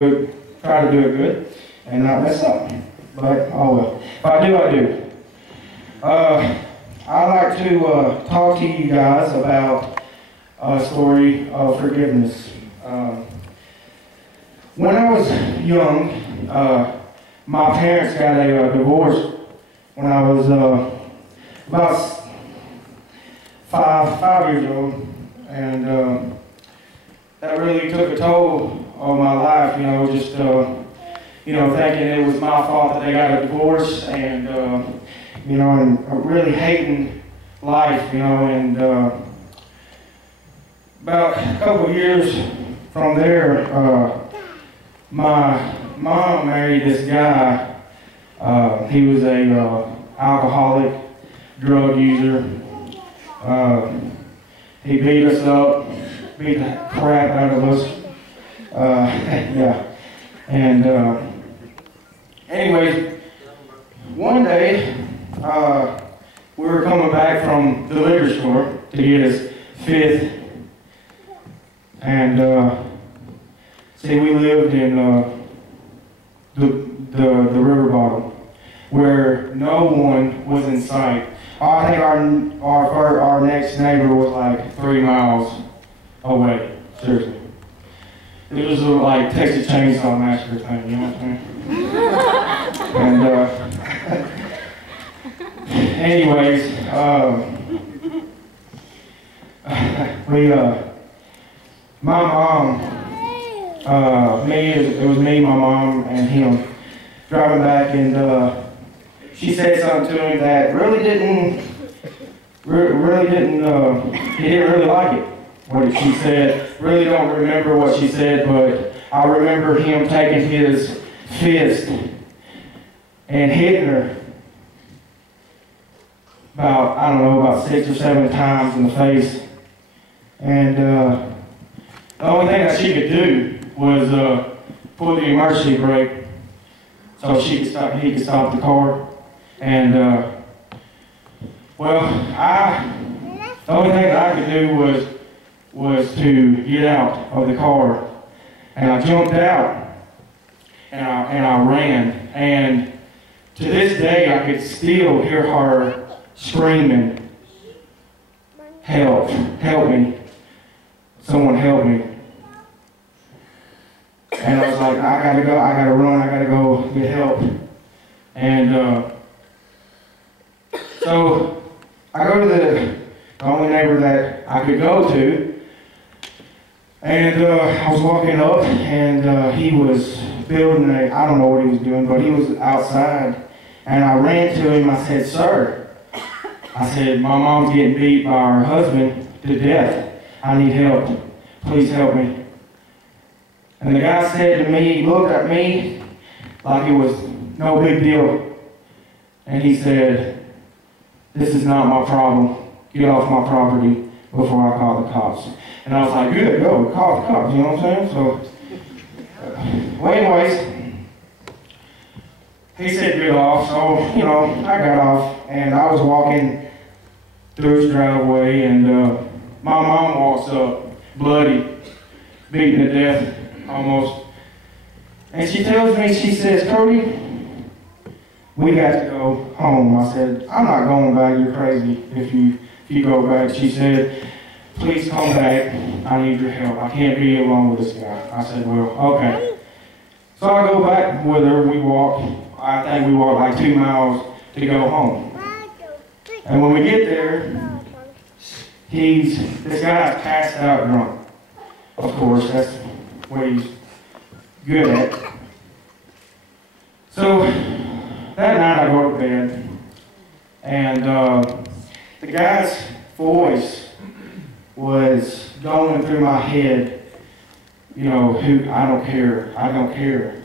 try to do it good and not mess up. But oh well. If I do, I do. I'd like to talk to you guys about a story of forgiveness. When I was young, my parents got a divorce when I was about five years old, and that really took a toll on my life. Just thinking it was my fault that they got a divorce, and and really hating life. And about a couple of years from there, my mom married this guy. He was a alcoholic, drug user. He beat us up, beat the crap out of us. Yeah. And anyways, one day we were coming back from the liquor store to get his fifth, and see, we lived in the river bottom where no one was in sight. I think our next neighbor was like 3 miles away. Seriously. It was like Texas Chainsaw Massacre thing, you know what I'm saying? And anyways, my mom, it was me, my mom, and him driving back, and she said something to him that he didn't really like it. What she said, really don't remember what she said, but I remember him taking his fist and hitting her about 6 or 7 times in the face. And the only thing that she could do was pull the emergency brake so he could stop the car. And the only thing that I could do was to get out of the car, and I jumped out, and I ran, and to this day I could still hear her screaming, "Help, help me, someone help me." And I was like, I gotta run, I gotta go get help. And so I go to the only neighbor that I could go to, and I was walking up, and he was building I don't know what he was doing, but he was outside, and I ran to him. I said, "Sir," I said, "my mom's getting beat by her husband to death. I need help. Please help me." And the guy said to me, he looked at me like it was no big deal, and he said, "This is not my problem. Get off my property before I call the cops." And I was like, "Good, go, call the cops," you know what I'm saying? So, well, anyways, he said get off, so, I got off, and I was walking through his driveway, and my mom walks up, bloody, beaten to death, almost. And she tells me, she says, "Cody, we got to go home." I said, "I'm not going back, you're crazy if you go back." She said, "Please come back, I need your help. I can't be alone with this guy." I said, "Well, okay." So I go back with her, I think we walked like 2 miles to go home. And when we get there, this guy's passed out drunk. Of course, that's what he's good at. So that night I go to bed, and the guy's voice was going through my head, who I don't care.